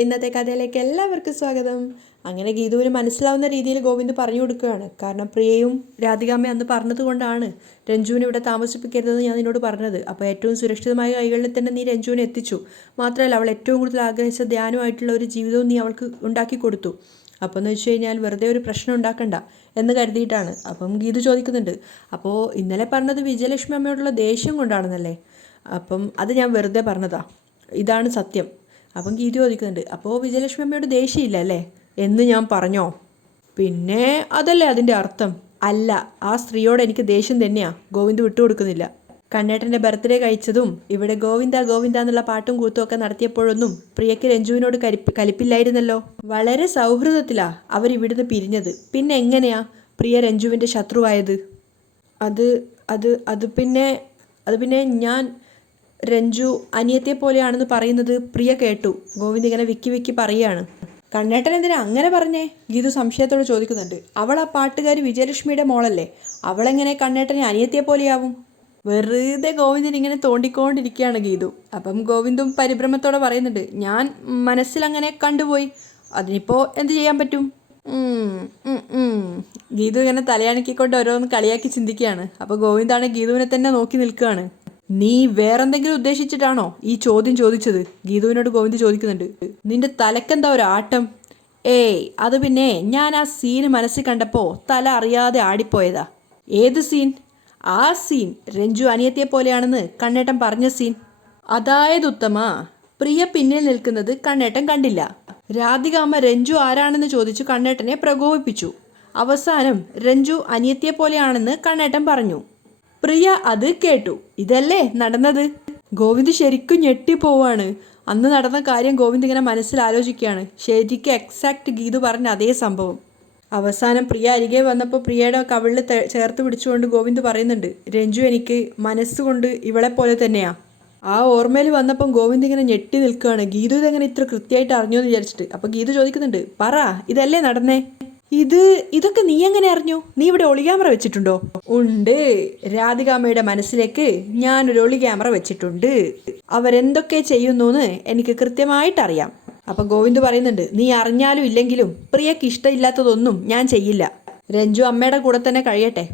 ഇന്നത്തെ കഥയിലേക്ക് എല്ലാവർക്കും സ്വാഗതം. അങ്ങനെ ഗീതുവിന് മനസ്സിലാവുന്ന രീതിയിൽ ഗോവിന്ദ് പറഞ്ഞു കൊടുക്കുകയാണ്. കാരണം പ്രിയയും രാധികാമ്മ അന്ന് പറഞ്ഞതുകൊണ്ടാണ് രഞ്ജുവിനെ ഇവിടെ താമസിപ്പിക്കരുതെന്ന് ഞാൻ നിന്നോട് പറഞ്ഞത്. അപ്പോൾ ഏറ്റവും സുരക്ഷിതമായ കൈകളിൽ തന്നെ നീ രഞ്ജുവിനെ എത്തിച്ചു. മാത്രമല്ല അവൾ ഏറ്റവും കൂടുതൽ ആഗ്രഹിച്ച ധ്യാനമായിട്ടുള്ള ഒരു ജീവിതവും നീ അവൾക്ക് ഉണ്ടാക്കി കൊടുത്തു. അപ്പോൾ എന്ന് വെച്ച് കഴിഞ്ഞാൽ വെറുതെ ഒരു പ്രശ്നം ഉണ്ടാക്കണ്ട എന്ന് കരുതിയിട്ടാണ്. അപ്പം ഗീതു ചോദിക്കുന്നുണ്ട്, അപ്പോൾ ഇന്നലെ പറഞ്ഞത് വിജയലക്ഷ്മി അമ്മയോടുള്ള ദേഷ്യം കൊണ്ടാണെന്നല്ലേ? അപ്പം അത് ഞാൻ വെറുതെ പറഞ്ഞതാ, ഇതാണ് സത്യം. അപ്പം ഗീതു ചോദിക്കുന്നുണ്ട്, അപ്പോൾ വിജയലക്ഷ്മി അമ്മയോട് ദേഷ്യമില്ല അല്ലേ എന്ന് ഞാൻ പറഞ്ഞോ? പിന്നെ അതല്ലേ അതിൻ്റെ അർത്ഥം? അല്ല, ആ സ്ത്രീയോട് എനിക്ക് ദേഷ്യം തന്നെയാണ്. ഗോവിന്ദ് വിട്ടുകൊടുക്കുന്നില്ല. കണ്ണേട്ടൻ്റെ ബർത്ത്ഡേ കഴിച്ചതും ഇവിടെ ഗോവിന്ദ ഗോവിന്ദ എന്നുള്ള പാട്ടും കൂത്തും ഒക്കെ നടത്തിയപ്പോഴൊന്നും പ്രിയയ്ക്ക് രഞ്ജുവിനോട് കലിപ്പില്ലായിരുന്നല്ലോ. വളരെ സൗഹൃദത്തിലാ അവരിവിടുന്ന് പിരിഞ്ഞത്. പിന്നെ എങ്ങനെയാ പ്രിയ രഞ്ജുവിൻ്റെ ശത്രുവായത്? അത് അത് അത് പിന്നെ അത് പിന്നെ ഞാൻ രഞ്ജു അനിയത്തെ പോലെയാണെന്ന് പറയുന്നത് പ്രിയ കേട്ടു. ഗോവിന്ദ് ഇങ്ങനെ വിക്കി പറയുകയാണ്. കണ്ണേട്ടൻ എന്തിനാ അങ്ങനെ പറഞ്ഞേ? ഗീതു സംശയത്തോട് ചോദിക്കുന്നുണ്ട്. അവൾ ആ പാട്ടുകാരി വിജയലക്ഷ്മിയുടെ മോളല്ലേ, അവളെങ്ങനെ കണ്ണേട്ടനെ അനിയത്തെ പോലെയാവും? വെറുതെ ഗോവിന്ദിന് ഇങ്ങനെ തോണ്ടിക്കൊണ്ടിരിക്കുകയാണ് ഗീതു. അപ്പം ഗോവിന്ദും പരിഭ്രമത്തോടെ പറയുന്നുണ്ട്, ഞാൻ മനസ്സിലങ്ങനെ കണ്ടുപോയി, അതിനിപ്പോൾ എന്ത് ചെയ്യാൻ പറ്റും? ഗീതു ഇങ്ങനെ തലയണക്കിക്കൊണ്ട് ഓരോന്ന് കളിയാക്കി ചിന്തിക്കുകയാണ്. അപ്പോൾ ഗോവിന്ദാണ് ഗീതുവിനെ തന്നെ നോക്കി നിൽക്കുകയാണ്. നീ വേറെന്തെങ്കിലും ഉദ്ദേശിച്ചിട്ടാണോ ഈ ചോദ്യം ചോദിച്ചത്? ഗീതുവിനോട് ഗോവിന്ദ് ചോദിക്കുന്നുണ്ട്. നിന്റെ തലക്കെന്താ ഒരു ആട്ടം? ഏയ് അത് പിന്നെ ഞാൻ ആ സീന് മനസ്സിൽ കണ്ടപ്പോൾ തല അറിയാതെ ആടിപ്പോയതാ. ഏത് സീൻ? ആ സീൻ, രഞ്ജു അനിയത്തെ പോലെയാണെന്ന് കണ്ണേട്ടൻ പറഞ്ഞ സീൻ. അതായത് ഉത്തമ, പ്രിയ പിന്നിൽ നിൽക്കുന്നത് കണ്ണേട്ടൻ കണ്ടില്ല. രാധികാമ്മ രഞ്ജു ആരാണെന്ന് ചോദിച്ചു കണ്ണേട്ടനെ പ്രകോപിപ്പിച്ചു. അവസാനം രഞ്ജു അനിയത്തെ പോലെയാണെന്ന് കണ്ണേട്ടൻ പറഞ്ഞു. പ്രിയ അത് കേട്ടു. ഇതല്ലേ നടന്നത്? ഗോവിന്ദ് ശരിക്കും ഞെട്ടിപ്പോവാണ്. അന്ന് നടന്ന കാര്യം ഗോവിന്ദ് ഇങ്ങനെ മനസ്സിൽ ആലോചിക്കുകയാണ്. ശരിക്കും എക്സാക്റ്റ് ഗീതു പറഞ്ഞ അതേ സംഭവം. അവസാനം പ്രിയ അരികെ വന്നപ്പോൾ പ്രിയയുടെ കവിളിൽ ചേർത്ത് പിടിച്ചുകൊണ്ട് ഗോവിന്ദ് പറയുന്നുണ്ട്, രഞ്ജു എനിക്ക് മനസ്സുകൊണ്ട് ഇവളെപ്പോലെ തന്നെയാ. ആ ഓർമ്മയിൽ വന്നപ്പം ഗോവിന്ദ് ഇങ്ങനെ ഞെട്ടി നിൽക്കുകയാണ്. ഗീതു ഇതെങ്ങനെ ഇത്ര കൃത്യമായിട്ട് അറിഞ്ഞു എന്ന് വിചാരിച്ചിട്ട്. അപ്പോൾ ഗീതു ചോദിക്കുന്നുണ്ട്, പറ ഇതല്ലേ നടന്നേ? ഇതൊക്കെ നീ എങ്ങനെ അറിഞ്ഞു? നീ ഇവിടെ ഒളി ക്യാമറ വെച്ചിട്ടുണ്ടോ? ഉണ്ട്, രാധികാമ്മയുടെ മനസ്സിലേക്ക് ഞാനൊരു ഒളി ക്യാമറ വെച്ചിട്ടുണ്ട്. അവരെന്തൊക്കെ ചെയ്യുന്നു എനിക്ക് കൃത്യമായിട്ടറിയാം. അപ്പം ഗോവിന്ദ് പറയുന്നുണ്ട്, നീ അറിഞ്ഞാലും ഇല്ലെങ്കിലും പ്രിയക്ക് ഇഷ്ടമില്ലാത്തതൊന്നും ഞാൻ ചെയ്യില്ല. രഞ്ജു അമ്മയുടെ കൂടെ തന്നെ കഴിയട്ടെ.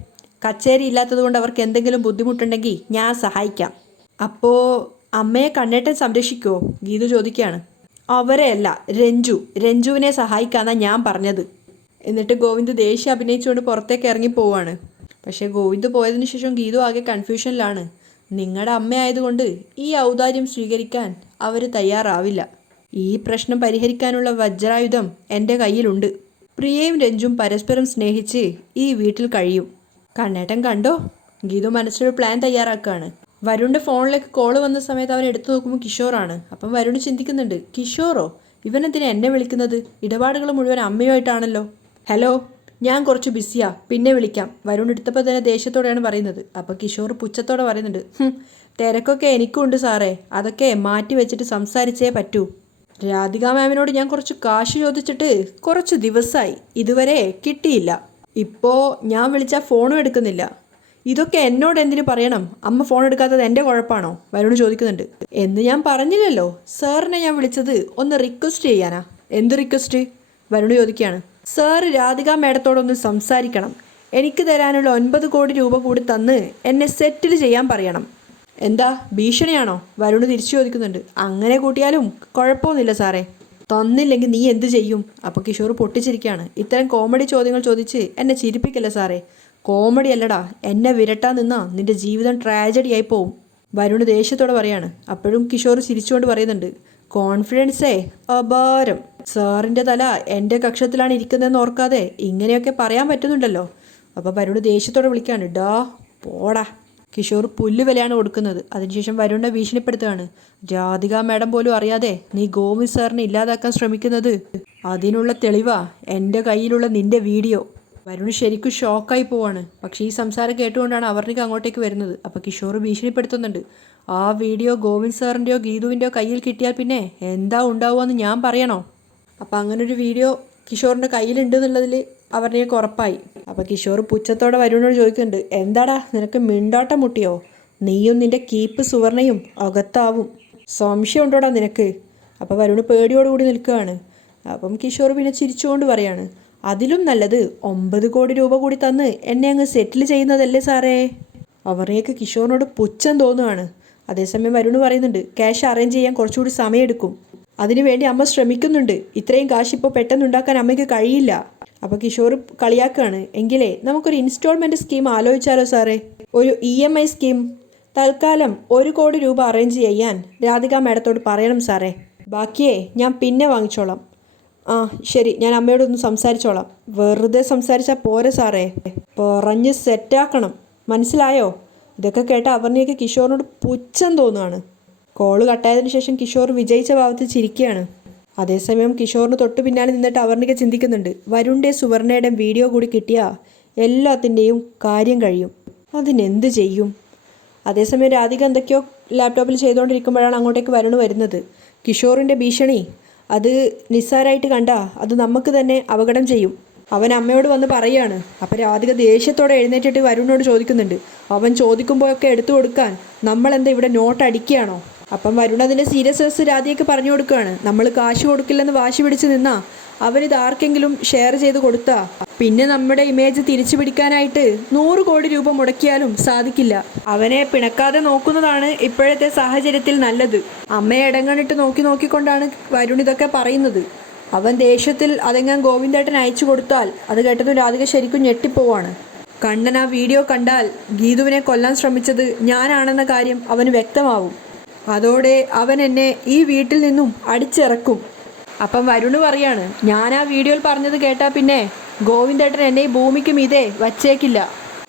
കച്ചേരി ഇല്ലാത്തത് കൊണ്ട് അവർക്ക് എന്തെങ്കിലും ബുദ്ധിമുട്ടുണ്ടെങ്കിൽ ഞാൻ സഹായിക്കാം. അപ്പോൾ അമ്മയെ കണ്ണേട്ടൻ സംരക്ഷിക്കുമോ? ഗീതു ചോദിക്കുകയാണ്. അവരെയല്ല, രഞ്ജുവിനെ സഹായിക്കാന്നാണ് ഞാൻ പറഞ്ഞത്. എന്നിട്ട് ഗോവിന്ദ് ദേഷ്യം അഭിനയിച്ചുകൊണ്ട് പുറത്തേക്ക് ഇറങ്ങി പോവാണ്. പക്ഷേ ഗോവിന്ദ് പോയതിനു ശേഷം ഗീതു ആകെ കൺഫ്യൂഷനിലാണ്. നിങ്ങളുടെ അമ്മയായതുകൊണ്ട് ഈ ഔദാര്യം സ്വീകരിക്കാൻ അവർ തയ്യാറാവില്ല. ഈ പ്രശ്നം പരിഹരിക്കാനുള്ള വജ്രായുധം എൻ്റെ കയ്യിലുണ്ട്. പ്രിയയും രഞ്ജും പരസ്പരം സ്നേഹിച്ച് ഈ വീട്ടിൽ കഴിയും. കണ്ണേട്ടൻ കണ്ടോ? ഗീതു മനസ്സിലൊരു പ്ലാൻ തയ്യാറാക്കുകയാണ്. വരുണിൻ്റെ ഫോണിലേക്ക് കോള് വന്ന സമയത്ത് അവൻ എടുത്തു നോക്കുമ്പോൾ കിഷോറാണ്. അപ്പം വരുൺ ചിന്തിക്കുന്നുണ്ട്, കിഷോറോ? ഇവനെന്തിനാ എന്നെ വിളിക്കുന്നത്? ഇടപാടുകൾ മുഴുവൻ അമ്മയുമായിട്ടാണല്ലോ. ഹലോ, ഞാൻ കുറച്ച് ബിസിയാ, പിന്നെ വിളിക്കാം. വരുൺ എടുത്തപ്പോൾ തന്നെ ദേഷ്യത്തോടെയാണ് പറയുന്നത്. അപ്പോൾ കിഷോർ പുച്ഛത്തോടെ പറയുന്നുണ്ട്, തിരക്കൊക്കെ എനിക്കും ഉണ്ട് സാറേ, അതൊക്കെ മാറ്റി വെച്ചിട്ട് സംസാരിച്ചേ പറ്റൂ. രാധികാ മാമിനോട് ഞാൻ കുറച്ച് കാശ് ചോദിച്ചിട്ട് കുറച്ച് ദിവസമായി, ഇതുവരെ കിട്ടിയില്ല. ഇപ്പോൾ ഞാൻ വിളിച്ചാൽ ഫോണും എടുക്കുന്നില്ല. ഇതൊക്കെ എന്നോട് എന്തിനു പറയണം? അമ്മ ഫോൺ എടുക്കാത്തത് എൻ്റെ കുഴപ്പമാണോ? വരുൺ ചോദിക്കുന്നുണ്ട്. എന്ന് ഞാൻ പറഞ്ഞില്ലല്ലോ. സാറിനെ ഞാൻ വിളിച്ചത് ഒന്ന് റിക്വസ്റ്റ് ചെയ്യാനാ. എന്ത് റിക്വസ്റ്റ്? വരുൺ ചോദിക്കുകയാണ്. സാറ് രാധികാ മേഡത്തോടൊന്ന് സംസാരിക്കണം. എനിക്ക് തരാനുള്ള 9 കോടി രൂപ കൂടി തന്ന് എന്നെ സെറ്റിൽ ചെയ്യാൻ പറയണം. എന്താ ഭീഷണിയാണോ? വരുൺ തിരിച്ചു ചോദിക്കുന്നുണ്ട്. അങ്ങനെ കൂട്ടിയാലും കുഴപ്പമൊന്നുമില്ല സാറേ. തന്നില്ലെങ്കിൽ നീ എന്ത് ചെയ്യും? അപ്പോൾ കിഷോർ പൊട്ടിച്ചിരിക്കുകയാണ്. ഇത്തരം കോമഡി ചോദ്യങ്ങൾ ചോദിച്ച് എന്നെ ചിരിപ്പിക്കല്ലേ സാറേ. കോമഡി അല്ലടാ, എന്നെ വിരട്ടാൻ നിന്നാ നിന്റെ ജീവിതം ട്രാജഡി ആയി പോവും. വരുൺ ദേഷ്യത്തോടെ പറയാണ്. അപ്പോഴും കിഷോർ ചിരിച്ചുകൊണ്ട് പറയുന്നുണ്ട്, കോൺഫിഡൻസേ അപാരം. സാറിൻ്റെ തല എൻ്റെ കക്ഷത്തിലാണ് ഇരിക്കുന്നതെന്ന് ഓർക്കാതെ ഇങ്ങനെയൊക്കെ പറയാൻ പറ്റുന്നുണ്ടല്ലോ. അപ്പോൾ വരുൺ ദേഷ്യത്തോടെ വിളിക്കാണ്, ഡാ പോടാ. കിഷോർ പുല്ല് വിലയാണ് കൊടുക്കുന്നത്. അതിനുശേഷം വരുണിനെ ഭീഷണിപ്പെടുത്തുകയാണ്. രാധികാ മാഡം പോലും അറിയാതെ നീ ഗോവിന്ദ് സാറിനെ ഇല്ലാതാക്കാൻ ശ്രമിക്കുന്നത്, അതിനുള്ള തെളിവാ എൻ്റെ കയ്യിലുള്ള നിന്റെ വീഡിയോ. വരുൺ ശരിക്കും ഷോക്കായി പോവാണ്. പക്ഷേ ഈ സംസാരം കേട്ടുകൊണ്ടാണ് അവർണിക അങ്ങോട്ടേക്ക് വരുന്നത്. അപ്പോൾ കിഷോർ ഭീഷണിപ്പെടുത്തുന്നുണ്ട്, ആ വീഡിയോ ഗോവിന്ദ് സാറിൻ്റെയോ ഗീതുവിൻ്റെയോ കയ്യിൽ കിട്ടിയാൽ പിന്നെ എന്താ ഉണ്ടാവുകയെന്ന് ഞാൻ പറയണോ? അപ്പോൾ അങ്ങനൊരു വീഡിയോ കിഷോറിൻ്റെ കയ്യിലുണ്ട് എന്നുള്ളതിൽ അവർണികക്ക് ഉറപ്പായി. അപ്പോൾ കിഷോർ പുച്ഛത്തോടെ വരുണിനോട് ചോദിക്കുന്നുണ്ട്, എന്താടാ നിനക്ക് മിണ്ടാട്ടം മുട്ടിയോ? നീയും നിൻ്റെ കീപ്പ് സുവർണയും അകത്താവും. സംശയം ഉണ്ടോടാ നിനക്ക്? അപ്പോൾ വരുണ് പേടിയോടുകൂടി നിൽക്കുകയാണ്. അപ്പം കിഷോർ പിന്നെ ചിരിച്ചുകൊണ്ട് പറയാണ്, അതിലും നല്ലത് 9 കോടി രൂപ കൂടി തന്ന് എന്നെ അങ്ങ് സെറ്റിൽ ചെയ്യുന്നതല്ലേ സാറേ. അവർക്ക് കിഷോറിനോട് പുച്ഛം തോന്നുകയാണ്. അതേസമയം വരുണ് പറയുന്നുണ്ട്, ക്യാഷ് അറേഞ്ച് ചെയ്യാൻ കുറച്ചുകൂടി സമയമെടുക്കും, അതിനുവേണ്ടി അമ്മ ശ്രമിക്കുന്നുണ്ട്, ഇത്രയും കാശ് ഇപ്പോൾ പെട്ടെന്നുണ്ടാക്കാൻ അമ്മയ്ക്ക് കഴിയില്ല. അപ്പോൾ കിഷോർ കളിയാക്കുകയാണ്, എങ്കിലേ നമുക്കൊരു ഇൻസ്റ്റാൾമെൻറ്റ് സ്കീം ആലോചിച്ചാലോ സാറേ, ഒരു EMI സ്കീം. തൽക്കാലം 1 കോടി രൂപ അറേഞ്ച് ചെയ്യാൻ രാധിക മാഡത്തോട് പറയണം സാറേ, ബാക്കിയേ ഞാൻ പിന്നെ വാങ്ങിച്ചോളാം. ആ ശരി, ഞാൻ അമ്മയോടൊന്ന് സംസാരിച്ചോളാം. വെറുതെ സംസാരിച്ചാൽ പോരെ സാറേ, പറഞ്ഞ് സെറ്റാക്കണം, മനസ്സിലായോ? ഇതൊക്കെ കേട്ട അവർണിക്ക് കിഷോറിനോട് പുച്ഛം തോന്നുകയാണ്. കോള് കട്ടായതിനു ശേഷം കിഷോർ വിജയിച്ച ഭാവത്തിൽ ചിരിക്കുകയാണ്. അതേസമയം കിഷോറിന് തൊട്ടു പിന്നാലെ നിന്നിട്ട് അവർണിക ചിന്തിക്കുന്നുണ്ട്, വരുണിൻ്റെ സുവർണയുടെ വീഡിയോ കൂടി കിട്ടിയാൽ എല്ലാത്തിൻ്റെയും കാര്യം കഴിയും, അതിനെന്ത് ചെയ്യും? അതേസമയം രാധിക എന്തൊക്കെയോ ലാപ്ടോപ്പിൽ ചെയ്തുകൊണ്ടിരിക്കുമ്പോഴാണ് അങ്ങോട്ടേക്ക് വരുണ് വരുന്നത്. കിഷോറിൻ്റെ ഭീഷണി അത് നിസ്സാരമായിട്ട് കണ്ടാൽ അത് നമുക്ക് തന്നെ അപകടം ചെയ്യും, അവൻ അമ്മയോട് വന്ന് പറയുകയാണ്. അപ്പോൾ രാധിക ദേഷ്യത്തോടെ എഴുന്നേറ്റിട്ട് വരുണിനോട് ചോദിക്കുന്നുണ്ട്, അവൻ ചോദിക്കുമ്പോഴൊക്കെ എടുത്തു കൊടുക്കാൻ നമ്മളെന്താ ഇവിടെ നോട്ട് അടിക്കുകയാണോ? അപ്പം വരുൺ അതിൻ്റെ സീരിയസ്നെസ് രാധികയ്ക്ക് പറഞ്ഞു കൊടുക്കുകയാണ്. നമ്മൾ കാശ് കൊടുക്കില്ലെന്ന് വാശി പിടിച്ച് നിന്നാ അവനിത് ആർക്കെങ്കിലും ഷെയർ ചെയ്ത് കൊടുത്താ പിന്നെ നമ്മുടെ ഇമേജ് തിരിച്ചു പിടിക്കാനായിട്ട് 100 കോടി രൂപ മുടക്കിയാലും സാധിക്കില്ല. അവനെ പിണക്കാതെ നോക്കുന്നതാണ് ഇപ്പോഴത്തെ സാഹചര്യത്തിൽ നല്ലത്. അമ്മയെ ഇടങ്ങണിട്ട് നോക്കിക്കൊണ്ടാണ് വരുൺ ഇതൊക്കെ പറയുന്നത്. അവൻ ദേഷ്യത്തിൽ അതെങ്ങാൻ ഗോവിന്ദേട്ടൻ അയച്ചു കൊടുത്താൽ അത് കേട്ടതും രാധിക ശരിക്കും ഞെട്ടിപ്പോവാണ്. കണ്ണൻ ആ വീഡിയോ കണ്ടാൽ ഗീതുവിനെ കൊല്ലാൻ ശ്രമിച്ചത് ഞാനാണെന്ന കാര്യം അവന് വ്യക്തമാവും. അതോടെ അവൻ എന്നെ ഈ വീട്ടിൽ നിന്നും അടിച്ചിറക്കും. അപ്പം വരുണ് പറയാണ്, ഞാൻ ആ വീഡിയോയിൽ പറഞ്ഞത് കേട്ടാൽ പിന്നെ ഗോവിന്ദേട്ടൻ എന്നെ ഈ ഭൂമിക്ക് മീതെ വച്ചേക്കില്ല.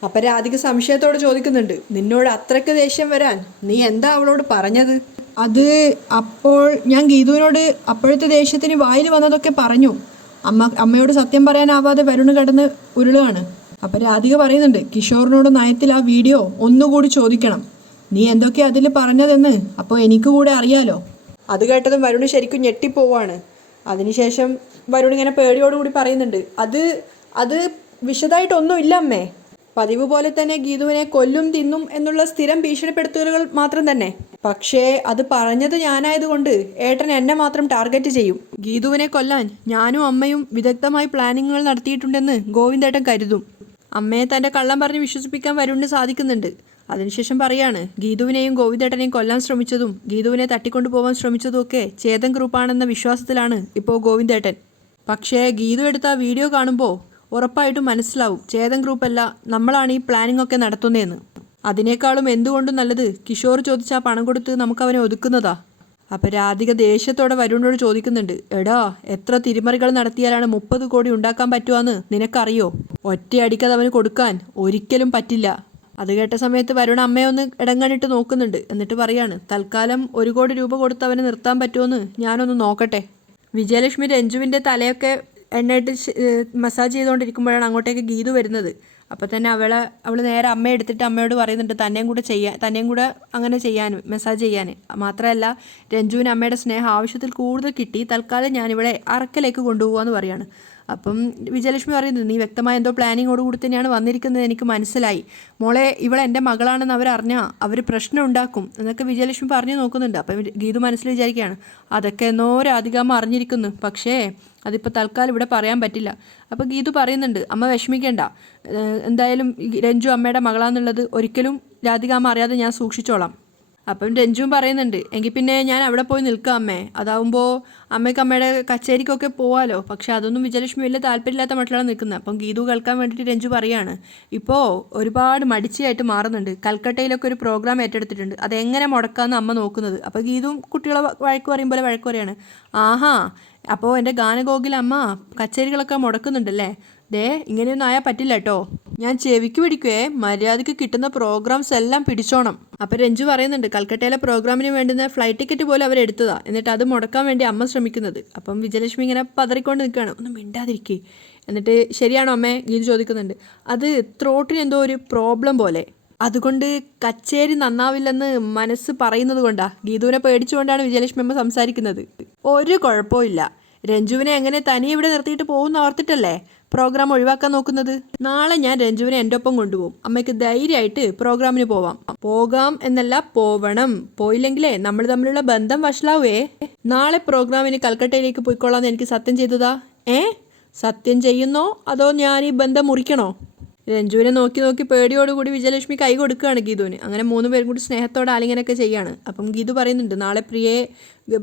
അപ്പം രാധിക സംശയത്തോടെ ചോദിക്കുന്നുണ്ട്, നിന്നോട് അത്രയ്ക്ക് ദേഷ്യം വരാൻ നീ എന്താ അവളോട് പറഞ്ഞത്? അത് അപ്പോൾ ഞാൻ ഗീതുവിനോട് അപ്പോഴത്തെ ദേഷ്യത്തിന് വായിൽ വന്നതൊക്കെ പറഞ്ഞു. അമ്മയോട് സത്യം പറയാനാവാതെ വരുണ് കിടന്ന് ഉരുളുകയാണ്. അപ്പം രാധിക പറയുന്നുണ്ട്, കിഷോറിനോട് നയത്തിൽ ആ വീഡിയോ ഒന്നുകൂടി ചോദിക്കണം, നീ എന്തൊക്കെ അതിൽ പറഞ്ഞതെന്ന് അപ്പോൾ എനിക്ക് കൂടെ അറിയാലോ. അത് കേട്ടതും വരുണ് ശരിക്കും ഞെട്ടിപ്പോവാണ്. അതിനുശേഷം വരുൺ ഇങ്ങനെ പേടിയോടുകൂടി പറയുന്നുണ്ട്, അത് വിശദമായിട്ടൊന്നുമില്ല അമ്മേ, പതിവ് പോലെ തന്നെ ഗീതുവിനെ കൊല്ലും തിന്നും എന്നുള്ള സ്ഥിരം ഭീഷണിപ്പെടുത്തലുകൾ മാത്രം തന്നെ. പക്ഷേ അത് പറഞ്ഞത് ഞാനായതുകൊണ്ട് ഏട്ടൻ എന്നെ മാത്രം ടാർഗറ്റ് ചെയ്യും. ഗീതുവിനെ കൊല്ലാൻ ഞാനും അമ്മയും വിദഗ്ധമായി പ്ലാനിങ്ങുകൾ നടത്തിയിട്ടുണ്ടെന്ന് ഗോവിന്ദേട്ടൻ കരുതും. അമ്മയെ തൻ്റെ കള്ളം പറഞ്ഞ് വിശ്വസിപ്പിക്കാൻ വരുണിന് സാധിക്കുന്നുണ്ട്. അതിനുശേഷം പറയാണ്, ഗീതുവിനെയും ഗോവിന്ദേട്ടനെയും കൊല്ലാൻ ശ്രമിച്ചതും ഗീതുവിനെ തട്ടിക്കൊണ്ടു പോകാൻ ശ്രമിച്ചതും ഒക്കെ ചേതൻ ഗ്രൂപ്പാണെന്ന വിശ്വാസത്തിലാണ് ഇപ്പോൾ ഗോവിന്ദേട്ടൻ. പക്ഷേ ഗീതു എടുത്ത ആ വീഡിയോ കാണുമ്പോൾ ഉറപ്പായിട്ടും മനസ്സിലാവും ചേതൻ ഗ്രൂപ്പല്ല, നമ്മളാണ് ഈ പ്ലാനിംഗ് ഒക്കെ നടത്തുന്നതെന്ന്. അതിനേക്കാളും എന്തുകൊണ്ടും നല്ലത് കിഷോർ ചോദിച്ചാൽ പണം കൊടുത്ത് നമുക്കവനെ ഒതുക്കുന്നതാ. അപ്പം രാധിക ദേഷ്യത്തോടെ വരുണിനോട് ചോദിക്കുന്നുണ്ട്, എടാ എത്ര തിരിമറികൾ നടത്തിയാലാണ് 30 കോടി ഉണ്ടാക്കാൻ പറ്റുവാന്ന് നിനക്കറിയോ? ഒറ്റയടിക്കത് അവന് കൊടുക്കാൻ ഒരിക്കലും പറ്റില്ല. അത് കേട്ട സമയത്ത് വരുൺ അമ്മയെ ഒന്ന് ഇടങ്ങണിട്ട് നോക്കുന്നുണ്ട്. എന്നിട്ട് പറയാണ്, തൽക്കാലം 1 കോടി രൂപ കൊടുത്ത് അവനെ നിർത്താൻ പറ്റുമെന്ന് ഞാനൊന്ന് നോക്കട്ടെ. വിജയലക്ഷ്മി രഞ്ജുവിൻ്റെ തലയൊക്കെ എണ്ണയിട്ട് മസാജ് ചെയ്തുകൊണ്ടിരിക്കുമ്പോഴാണ് അങ്ങോട്ടേക്ക് ഗീതു വരുന്നത്. അപ്പോൾ തന്നെ അവൾ നേരെ അമ്മയെ എടുത്തിട്ട് അമ്മയോട് പറയുന്നുണ്ട് തന്നെയും കൂടെ അങ്ങനെ ചെയ്യാൻ, മസാജ് ചെയ്യാൻ. മാത്രമല്ല രഞ്ജുവിന് അമ്മയുടെ സ്നേഹം ആവശ്യത്തിൽ കൂടുതൽ കിട്ടി, തൽക്കാലം ഞാനിവിടെ അറക്കലേക്ക് കൊണ്ടുപോകാമെന്ന് പറയാണ്. അപ്പം വിജയലക്ഷ്മി പറയുന്നത്, നീ വ്യക്തമായ എന്തോ പ്ലാനിങ്ങോട് കൂടി തന്നെയാണ് വന്നിരിക്കുന്നത്, എനിക്ക് മനസ്സിലായി മോളെ, ഇവളെ എൻ്റെ മകളാണെന്ന് അവരറിഞ്ഞാൽ അവർ പ്രശ്നം ഉണ്ടാക്കും എന്നൊക്കെ വിജയലക്ഷ്മി പറഞ്ഞു നോക്കുന്നുണ്ട്. അപ്പം ഗീതു മനസ്സിൽ വിചാരിക്കുകയാണ്, അതൊക്കെ എന്നോ രാധികാമ്മ അറിഞ്ഞിരിക്കുന്നു, പക്ഷേ അതിപ്പോൾ തൽക്കാലം ഇവിടെ പറയാൻ പറ്റില്ല. അപ്പോൾ ഗീതു പറയുന്നുണ്ട്, അമ്മ വിഷമിക്കേണ്ട, എന്തായാലും രഞ്ജു അമ്മയുടെ മകളാന്നുള്ളത് ഒരിക്കലും രാധികാമ്മ അറിയാതെ ഞാൻ സൂക്ഷിച്ചോളാം. അപ്പം രഞ്ജുവും പറയുന്നുണ്ട്, എങ്കിൽ പിന്നെ ഞാൻ അവിടെ പോയി നിൽക്കാം അമ്മേ, അതാവുമ്പോൾ അമ്മയ്ക്ക് അമ്മയുടെ കച്ചേരിക്കൊക്കെ പോവാലോ. പക്ഷെ അതൊന്നും വിജയലക്ഷ്മി വലിയ താല്പര്യമില്ലാത്ത മട്ടിലാണ് നിൽക്കുന്നത്. അപ്പം ഗീതു കേൾക്കാൻ വേണ്ടിയിട്ട് രഞ്ജു പറയാണ്, ഇപ്പോൾ ഒരുപാട് മടിച്ചിയായിട്ട് മാറുന്നുണ്ട്, കൽക്കട്ടയിലൊക്കെ ഒരു പ്രോഗ്രാം ഏറ്റെടുത്തിട്ടുണ്ട്, അതെങ്ങനെ മുടക്കാമെന്ന് അമ്മ നോക്കുന്നത്. അപ്പോൾ ഗീതുവും കുട്ടികളെ വഴക്ക് പറയും പോലെ വഴക്ക് പറയാണ്, ആഹാ അപ്പോൾ എൻ്റെ ഗാനഗോകുല അമ്മ കച്ചേരികളൊക്കെ മുടക്കുന്നുണ്ടല്ലേ, ദേ ഇങ്ങനെയൊന്നും ആയാൽ പറ്റില്ല കേട്ടോ, ഞാൻ ചെവിക്ക് പിടിക്കുവേ, മര്യാദയ്ക്ക് കിട്ടുന്ന പ്രോഗ്രാംസ് എല്ലാം പിടിച്ചോണം. അപ്പോൾ രഞ്ജു പറയുന്നുണ്ട്, കൽക്കട്ടയിലെ പ്രോഗ്രാമിന് വേണ്ടുന്ന ഫ്ലൈറ്റ് ടിക്കറ്റ് പോലും അവരെടുത്തതാ, എന്നിട്ട് അത് മുടക്കാൻ വേണ്ടി അമ്മ ശ്രമിക്കുന്നത്. അപ്പം വിജയലക്ഷ്മി ഇങ്ങനെ പതറിക്കൊണ്ട് നിൽക്കുകയാണ്, ഒന്നും മിണ്ടാതിരിക്കേ. എന്നിട്ട് ശരിയാണോ അമ്മേ ഗീതു ചോദിക്കുന്നുണ്ട്. അത് ത്രോട്ടിന് എന്തോ ഒരു പ്രോബ്ലം പോലെ, അതുകൊണ്ട് കച്ചേരി നന്നാവില്ലെന്ന് മനസ്സ് പറയുന്നത് കൊണ്ടാണ്, ഗീതുവിനെ പേടിച്ചുകൊണ്ടാണ് വിജയലക്ഷ്മി അമ്മ സംസാരിക്കുന്നത്. ഒരു കുഴപ്പമില്ല, രഞ്ജുവിനെ എങ്ങനെ തനിയെ ഇവിടെ നിർത്തിയിട്ട് പോകുന്ന ഓർത്തിട്ടല്ലേ പ്രോഗ്രാം ഒഴിവാക്കാൻ നോക്കുന്നത്? നാളെ ഞാൻ രഞ്ജുവിനെ എൻ്റെ ഒപ്പം കൊണ്ടുപോകും. അമ്മയ്ക്ക് ധൈര്യമായിട്ട് പ്രോഗ്രാമിന് പോകാം എന്നല്ല, പോവണം. പോയില്ലെങ്കിലേ നമ്മൾ തമ്മിലുള്ള ബന്ധം വഷളാവേ. നാളെ പ്രോഗ്രാമിന് കൽക്കട്ടയിലേക്ക് പോയിക്കൊള്ളാന്ന് എനിക്ക് സത്യം ചെയ്തതാ. സത്യം ചെയ്യുന്നോ അതോ ഞാൻ ഈ ബന്ധം മുറിക്കണോ? രഞ്ജുവിനെ നോക്കി നോക്കി പേടിയോടുകൂടി വിജയലക്ഷ്മി കൈ കൊടുക്കുകയാണ് ഗീതുവിന്. അങ്ങനെ 3 പേരും കൂടി സ്നേഹത്തോടെ ആലിങ്ങനൊക്കെ ചെയ്യാണ്. അപ്പം ഗീതു പറയുന്നുണ്ട്, നാളെ പ്രിയയെ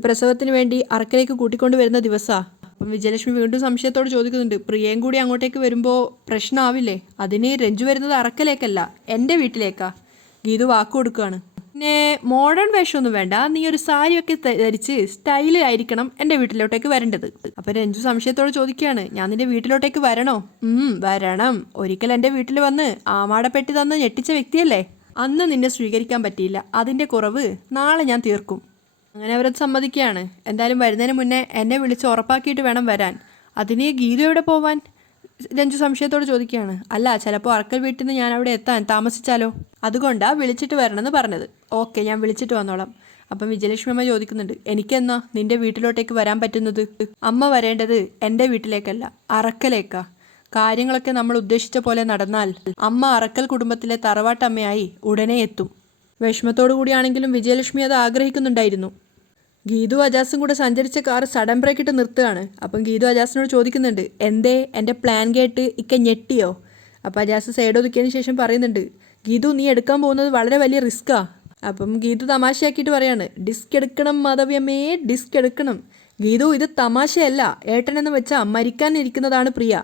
പ്രസവത്തിന് വേണ്ടി അറക്കലേക്ക് കൂട്ടിക്കൊണ്ട് വരുന്ന ദിവസമാണ്. അപ്പം വിജയലക്ഷ്മി വീണ്ടും സംശയത്തോട് ചോദിക്കുന്നുണ്ട്, പ്രിയയും കൂടി അങ്ങോട്ടേക്ക് വരുമ്പോൾ പ്രശ്നമാവില്ലേ? അതിന് രഞ്ജു വരുന്നത് അറക്കലേക്കല്ല, എൻ്റെ വീട്ടിലേക്കാ. ഗീതു വാക്ക് കൊടുക്കുകയാണ്. പിന്നെ മോഡേൺ വേഷമൊന്നും വേണ്ട, നീ ഒരു സാരിയൊക്കെ ധരിച്ച് സ്റ്റൈലായിരിക്കണം എൻ്റെ വീട്ടിലോട്ടേക്ക് വരേണ്ടത്. അപ്പം രഞ്ജു സംശയത്തോട് ചോദിക്കുകയാണ്, ഞാൻ നിൻ്റെ വീട്ടിലോട്ടേക്ക് വരണോ? വരണം. ഒരിക്കൽ എൻ്റെ വീട്ടിൽ വന്ന് ആമാടപ്പെട്ടി തന്ന് ഞെട്ടിച്ച വ്യക്തിയല്ലേ, അന്ന് നിന്നെ സ്വീകരിക്കാൻ പറ്റിയില്ല. അതിൻ്റെ കുറവ് നാളെ ഞാൻ തീർക്കും. അങ്ങനെ അവരത് സമ്മതിക്കുകയാണ്. എന്തായാലും വരുന്നതിന് മുന്നേ എന്നെ വിളിച്ച് ഉറപ്പാക്കിയിട്ട് വേണം വരാൻ. അതിന് ഗീതു എവിടെ പോവാൻ? രഞ്ജു സംശയത്തോട് ചോദിക്കുകയാണ്. അല്ല, ചിലപ്പോൾ അറക്കൽ വീട്ടിൽ നിന്ന് ഞാൻ അവിടെ എത്താൻ താമസിച്ചാലോ, അതുകൊണ്ടാണ് വിളിച്ചിട്ട് വരണമെന്ന് പറഞ്ഞത്. ഓക്കെ, ഞാൻ വിളിച്ചിട്ട് വന്നോളാം. അപ്പം വിജയലക്ഷ്മി അമ്മ ചോദിക്കുന്നുണ്ട്, എനിക്കെന്നാ നിന്റെ വീട്ടിലോട്ടേക്ക് വരാൻ പറ്റുന്നത്? അമ്മ വരേണ്ടത് എൻ്റെ വീട്ടിലേക്കല്ല, അറക്കലേക്കാ. കാര്യങ്ങളൊക്കെ നമ്മൾ ഉദ്ദേശിച്ച പോലെ നടന്നാൽ അമ്മ അറക്കൽ കുടുംബത്തിലെ തറവാട്ടമ്മയായി ഉടനെ എത്തും. വിഷമത്തോടു കൂടിയാണെങ്കിലും വിജയലക്ഷ്മി അത് ആഗ്രഹിക്കുന്നുണ്ടായിരുന്നു. ഗീതു അജാസും കൂടെ സഞ്ചരിച്ച കാർ സഡൻ ബ്രേക്ക് ഇട്ട് നിർത്തുകയാണ്. അപ്പം ഗീതു അജാസിനോട് ചോദിക്കുന്നുണ്ട്, എന്തേ എൻ്റെ പ്ലാൻ കേട്ട് ഇക്ക ഞെട്ടിയോ? അപ്പം അജാസ് സൈഡ് ഒതുക്കിയതിന് ശേഷം പറയുന്നുണ്ട്, ഗീതു നീ എടുക്കാൻ പോകുന്നത് വളരെ വലിയ റിസ്ക്കാ. അപ്പം ഗീതു തമാശയാക്കിയിട്ട് പറയാണ്, ഡിസ്ക് എടുക്കണം മാധവിയമ്മേ, ഡിസ്ക് എടുക്കണം. ഗീതു ഇത് തമാശയല്ല, ഏട്ടനെന്ന് വെച്ചാൽ മരിക്കാനിരിക്കുന്നതാണ് പ്രിയ.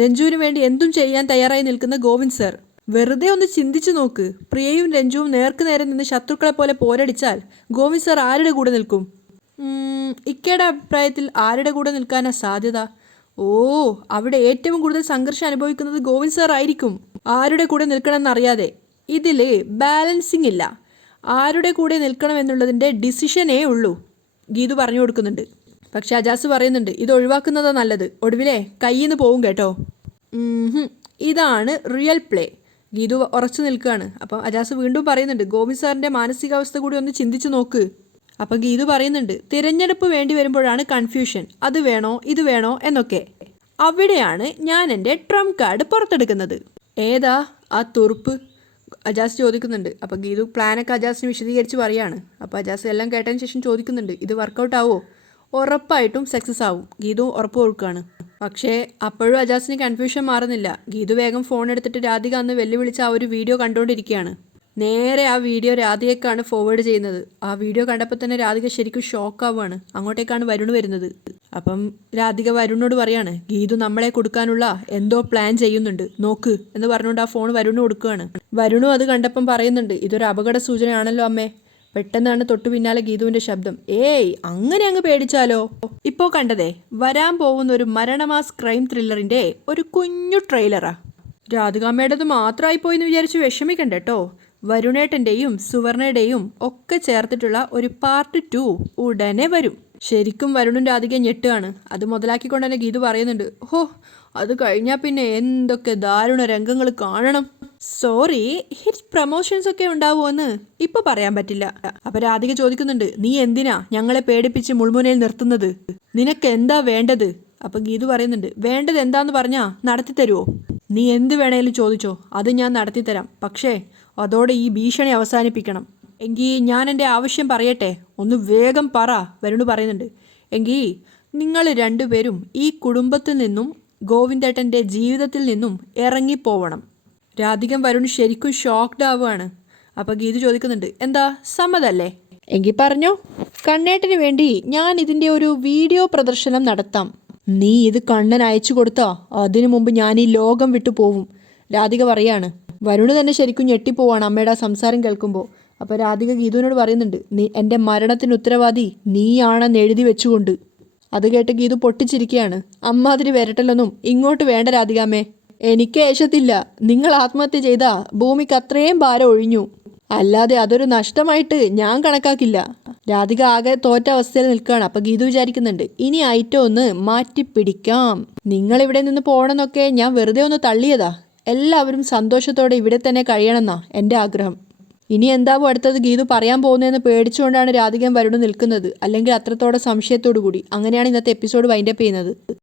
രഞ്ജുവിന് വേണ്ടി എന്തും ചെയ്യാൻ തയ്യാറായി നിൽക്കുന്ന ഗോവിന്ദ് സർ. വെറുതെ ഒന്ന് ചിന്തിച്ചു നോക്ക്, പ്രിയയും രഞ്ജുവും നേർക്ക് നേരെ നിന്ന് ശത്രുക്കളെ പോലെ പോരടിച്ചാൽ ഗോവിന്ദ് സർ ആരുടെ കൂടെ നിൽക്കും? ഇക്കയുടെ അഭിപ്രായത്തിൽ ആരുടെ കൂടെ നിൽക്കാനാ സാധ്യത? അവിടെ ഏറ്റവും കൂടുതൽ സംഘർഷം അനുഭവിക്കുന്നത് ഗോവിന്ദ് സാർ ആയിരിക്കും. ആരുടെ കൂടെ നിൽക്കണമെന്നറിയാതെ. ഇതിൽ ബാലൻസിങ് ഇല്ല. ആരുടെ കൂടെ നിൽക്കണം എന്നുള്ളതിൻ്റെ ഡിസിഷനേ ഉള്ളൂ. ഗീതു പറഞ്ഞു കൊടുക്കുന്നുണ്ട്. പക്ഷെ അജാസ് പറയുന്നുണ്ട്, ഇത് ഒഴിവാക്കുന്നതാണ് നല്ലത്. ഒടുവിലെ കയ്യിൽ നിന്ന് പോവും കേട്ടോ. ഇതാണ് റിയൽ പ്ലേ. ഗീതു ഉറച്ചു നിൽക്കുകയാണ്. അപ്പം അജാസ് വീണ്ടും പറയുന്നുണ്ട്, ഗോവിന്ദ് സാറിൻ്റെ മാനസികാവസ്ഥ കൂടി ഒന്ന് ചിന്തിച്ചു നോക്ക്. അപ്പം ഗീതു പറയുന്നുണ്ട്, തിരഞ്ഞെടുപ്പ് വേണ്ടി വരുമ്പോഴാണ് കൺഫ്യൂഷൻ, അത് വേണോ ഇത് വേണോ എന്നൊക്കെ. അവിടെയാണ് ഞാൻ എൻ്റെ ട്രംപ് കാർഡ് പുറത്തെടുക്കുന്നത്. ഏതാ ആ തുറുപ്പ്? അജാസ് ചോദിക്കുന്നുണ്ട്. അപ്പം ഗീതു പ്ലാനൊക്കെ അജാസിന് വിശദീകരിച്ച് പറയാണ്. അപ്പോൾ അജാസ് എല്ലാം കേട്ടതിന് ശേഷം ചോദിക്കുന്നുണ്ട്, ഇത് വർക്കൗട്ട് ആവോ? ഉറപ്പായിട്ടും സക്സസ് ആവും. ഗീതു ഉറപ്പ് കൊടുക്കുകയാണ്. പക്ഷേ അപ്പോഴും അജാസിന് കൺഫ്യൂഷൻ മാറുന്നില്ല. ഗീതു വേഗം ഫോൺ എടുത്തിട്ട് രാധിക അന്ന് വെല്ലുവിളിച്ച ആ ഒരു വീഡിയോ കണ്ടുകൊണ്ടിരിക്കുകയാണ്. നേരെ ആ വീഡിയോ രാധികയ്ക്കാണ് ഫോർവേഡ് ചെയ്യുന്നത്. ആ വീഡിയോ കണ്ടപ്പോൾ തന്നെ രാധിക ശരിക്കും ഷോക്കാവുകയാണ്. അങ്ങോട്ടേക്കാണ് വരുൺ വരുന്നത്. അപ്പം രാധിക വരുണിനോട് പറയാണ്, ഗീതു നമ്മളെ കൊടുക്കാനുള്ള എന്തോ പ്ലാൻ ചെയ്യുന്നുണ്ട്, നോക്ക് എന്ന് പറഞ്ഞുകൊണ്ട് ആ ഫോൺ വരുണ് കൊടുക്കുകയാണ്. വരുണും അത് കണ്ടപ്പം പറയുന്നുണ്ട്, ഇതൊരു അപകട സൂചനയാണല്ലോ അമ്മേ. പെട്ടെന്നാണ് തൊട്ടു പിന്നാലെ ഗീതുവിൻ്റെ ശബ്ദം. അങ്ങനെ അങ്ങ് പേടിച്ചാലോ? ഇപ്പോൾ കണ്ടതേ വരാൻ പോകുന്ന ഒരു മരണമാസ് ക്രൈം ത്രില്ലറിൻ്റെ ഒരു കുഞ്ഞു ട്രെയിലറാ. രാധികാമ്മയുടേത് മാത്രമായി പോയിന്ന് വിചാരിച്ച് വിഷമിക്കണ്ട കേട്ടോ. വരുണേട്ടൻ്റെയും സുവർണയുടെയും ഒക്കെ ചേർത്തിട്ടുള്ള ഒരു പാർട്ട് 2 ഉടനെ വരും. ശരിക്കും വരുണും രാധികയും ഞെട്ടുകയാണ്. അത് മുതലാക്കിക്കൊണ്ട് തന്നെ ഗീതു പറയുന്നുണ്ട്, അത് കഴിഞ്ഞാൽ പിന്നെ എന്തൊക്കെ ദാരുണ രംഗങ്ങൾ കാണണം. സോറി, ഹിറ്റ് പ്രമോഷൻസ് ഒക്കെ ഉണ്ടാവുമെന്ന് ഇപ്പോൾ പറയാൻ പറ്റില്ല. അപ്പം രാധിക ചോദിക്കുന്നുണ്ട്, നീ എന്തിനാ ഞങ്ങളെ പേടിപ്പിച്ച് മുൾമുനയിൽ നിർത്തുന്നത്? നിനക്ക് എന്താ വേണ്ടത്? അപ്പം ഗീതു പറയുന്നുണ്ട്, വേണ്ടത് എന്താന്ന് പറഞ്ഞാൽ നടത്തി തരുമോ? നീ എന്ത് വേണേലും ചോദിച്ചോ, അത് ഞാൻ നടത്തിത്തരാം. പക്ഷേ അതോടെ ഈ ഭീഷണി അവസാനിപ്പിക്കണം. എങ്കിൽ ഞാൻ എൻ്റെ ആവശ്യം പറയട്ടെ, ഒന്ന് വേഗം പറ. വരുണ് പറയുന്നുണ്ട്, എങ്കിൽ നിങ്ങൾ രണ്ടുപേരും ഈ കുടുംബത്തിൽ നിന്നും ഗോവിന്ദേട്ടൻ്റെ ജീവിതത്തിൽ നിന്നും ഇറങ്ങിപ്പോവണം. രാധികം വരുൺ ശരിക്കും ഷോക്ക്ഡ് ആവുകയാണ്. അപ്പോൾ ഗീതു ചോദിക്കുന്നുണ്ട്, എന്താ സമ്മതല്ലേ? എങ്കിൽ പറഞ്ഞോ. കണ്ണേട്ടന് വേണ്ടി ഞാൻ ഇതിൻ്റെ ഒരു വീഡിയോ പ്രദർശനം നടത്താം. നീ ഇത് കണ്ണൻ അയച്ചു കൊടുത്താ അതിനു മുമ്പ് ഞാൻ ഈ ലോകം വിട്ടു പോവും. രാധിക പറയാണ്. വരുണ് തന്നെ ശരിക്കും ഞെട്ടിപ്പോവാണ് അമ്മയുടെ സംസാരം കേൾക്കുമ്പോൾ. അപ്പോൾ രാധിക ഗീതുവിനോട് പറയുന്നുണ്ട്, നീ എൻ്റെ മരണത്തിന് ഉത്തരവാദി നീയാണെന്ന് എഴുതി വെച്ചുകൊണ്ട്. അത് കേട്ട് ഗീതു പൊട്ടിച്ചിരിക്കുകയാണ്. അമ്മാതിരി വരട്ടലൊന്നും ഇങ്ങോട്ട് വേണ്ട രാധികാമ്മേ. എനിക്ക് ഏശത്തില്ല. നിങ്ങൾ ആത്മഹത്യ ചെയ്താ ഭൂമിക്ക് അത്രയും ഭാരം ഒഴിഞ്ഞു. അല്ലാതെ അതൊരു നഷ്ടമായിട്ട് ഞാൻ കണക്കാക്കില്ല. രാധിക ആകെ തോറ്റ അവസ്ഥയിൽ നിൽക്കുകയാണ്. അപ്പം ഗീതു വിചാരിക്കുന്നുണ്ട്, ഇനി ഐറ്റം ഒന്ന് മാറ്റിപ്പിടിക്കാം. നിങ്ങളിവിടെ നിന്ന് പോകണമെന്നൊക്കെ ഞാൻ വെറുതെ ഒന്ന് തള്ളിയതാ. എല്ലാവരും സന്തോഷത്തോടെ ഇവിടെ തന്നെ കഴിയണമെന്നാ എൻ്റെ ആഗ്രഹം. ഇനി എന്താവും അടുത്തത് ഗീതു പറയാൻ പോകുന്നതെന്ന് പേടിച്ചുകൊണ്ടാണ് രാധികയും വരുണും നിൽക്കുന്നത്. അല്ലെങ്കിൽ അത്രത്തോടെ സംശയത്തോടു കൂടി. അങ്ങനെയാണ് ഇന്നത്തെ എപ്പിസോഡ് വൈൻഡപ്പ് ചെയ്യുന്നത്.